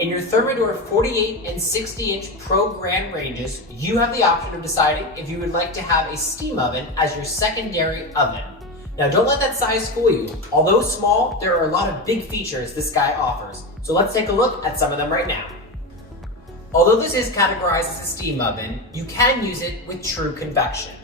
In your Thermador 48 and 60-inch Pro Grand Ranges, you have the option of deciding if you would like to have a steam oven as your secondary oven. Now don't let that size fool you. Although small, there are a lot of big features this guy offers. So let's take a look at some of them right now. Although this is categorized as a steam oven, you can use it with True Convection.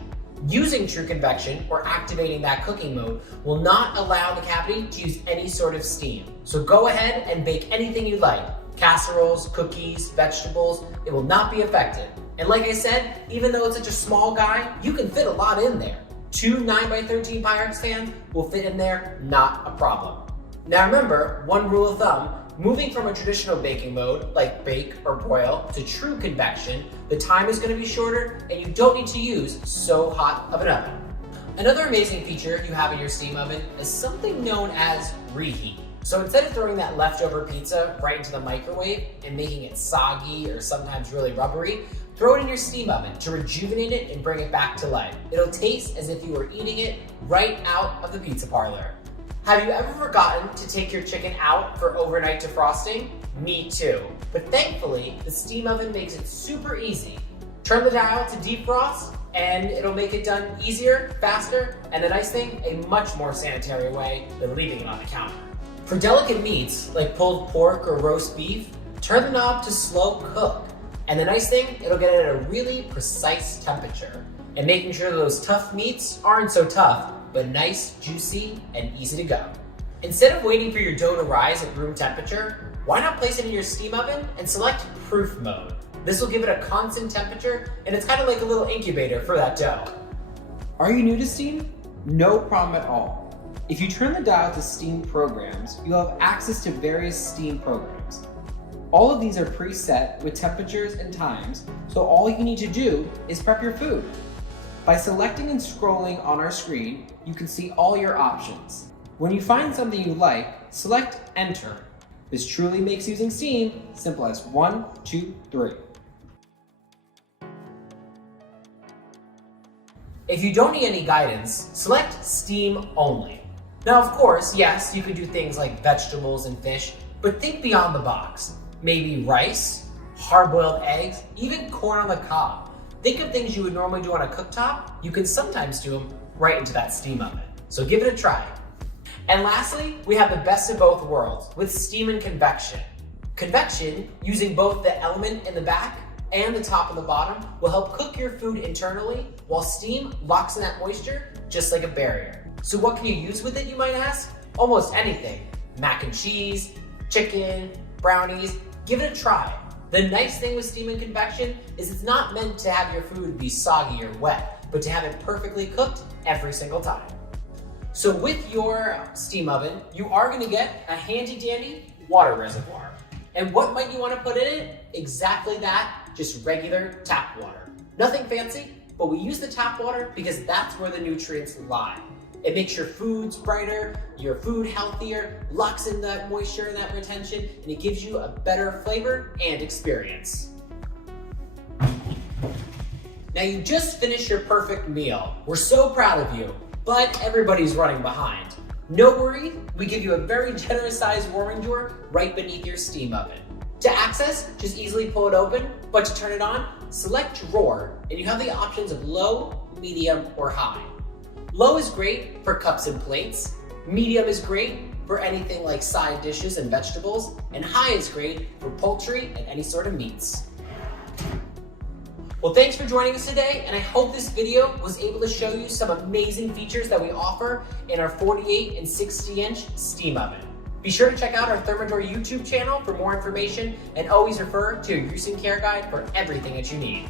Using True Convection or activating that cooking mode will not allow the cavity to use any sort of steam. So go ahead and bake anything you like. Casseroles, cookies, vegetables, it will not be affected. And like I said, even though it's such a small guy, you can fit a lot in there. 2 9x13 Pyrex fans will fit in there, not a problem. Now remember, one rule of thumb, moving from a traditional baking mode, like bake or broil, to True Convection, the time is going to be shorter and you don't need to use so hot of an oven. Another amazing feature you have in your steam oven is something known as Reheat. So instead of throwing that leftover pizza right into the microwave and making it soggy or sometimes really rubbery, throw it in your steam oven to rejuvenate it and bring it back to life. It'll taste as if you were eating it right out of the pizza parlor. Have you ever forgotten to take your chicken out for overnight defrosting? Me too. But thankfully, the steam oven makes it super easy. Turn the dial to defrost and it'll make it done easier, faster, and the nice thing, a much more sanitary way than leaving it on the counter. For delicate meats, like pulled pork or roast beef, turn the knob to slow cook. And the nice thing, it'll get it at a really precise temperature. And making sure those tough meats aren't so tough, but nice, juicy, and easy to go. Instead of waiting for your dough to rise at room temperature, why not place it in your steam oven and select proof mode? This will give it a constant temperature, and it's kind of like a little incubator for that dough. Are you new to Steam? No problem at all. If you turn the dial to Steam programs, you'll have access to various Steam programs. All of these are preset with temperatures and times, so all you need to do is prep your food. By selecting and scrolling on our screen, you can see all your options. When you find something you like, select Enter. This truly makes using Steam simple as 1, 2, 3. If you don't need any guidance, select Steam Only. Now, of course, yes, you can do things like vegetables and fish, but think beyond the box. Maybe rice, hard-boiled eggs, even corn on the cob. Think of things you would normally do on a cooktop, you can sometimes do them right into that steam oven. So give it a try. And lastly, we have the best of both worlds with Steam and Convection. Convection, using both the element in the back and the top and the bottom, will help cook your food internally, while Steam locks in that moisture just like a barrier. So what can you use with it, you might ask? Almost anything. Mac and cheese, chicken, brownies, give it a try. The nice thing with Steam and Convection is it's not meant to have your food be soggy or wet, but to have it perfectly cooked every single time. So with your steam oven, you are going to get a handy dandy water reservoir. And what might you want to put in it? Exactly that, just regular tap water. Nothing fancy, but we use the tap water because that's where the nutrients lie. It makes your foods brighter, your food healthier, locks in that moisture and that retention, and it gives you a better flavor and experience. Now you just finished your perfect meal. We're so proud of you, but everybody's running behind. No worry, we give you a very generous sized warming drawer right beneath your steam oven. To access, just easily pull it open, but to turn it on, select drawer, and you have the options of low, medium, or high. Low is great for cups and plates, medium is great for anything like side dishes and vegetables, and high is great for poultry and any sort of meats. Well, thanks for joining us today, and I hope this video was able to show you some amazing features that we offer in our 48 and 60-inch steam oven. Be sure to check out our Thermador YouTube channel for more information, and always refer to your use and care guide for everything that you need.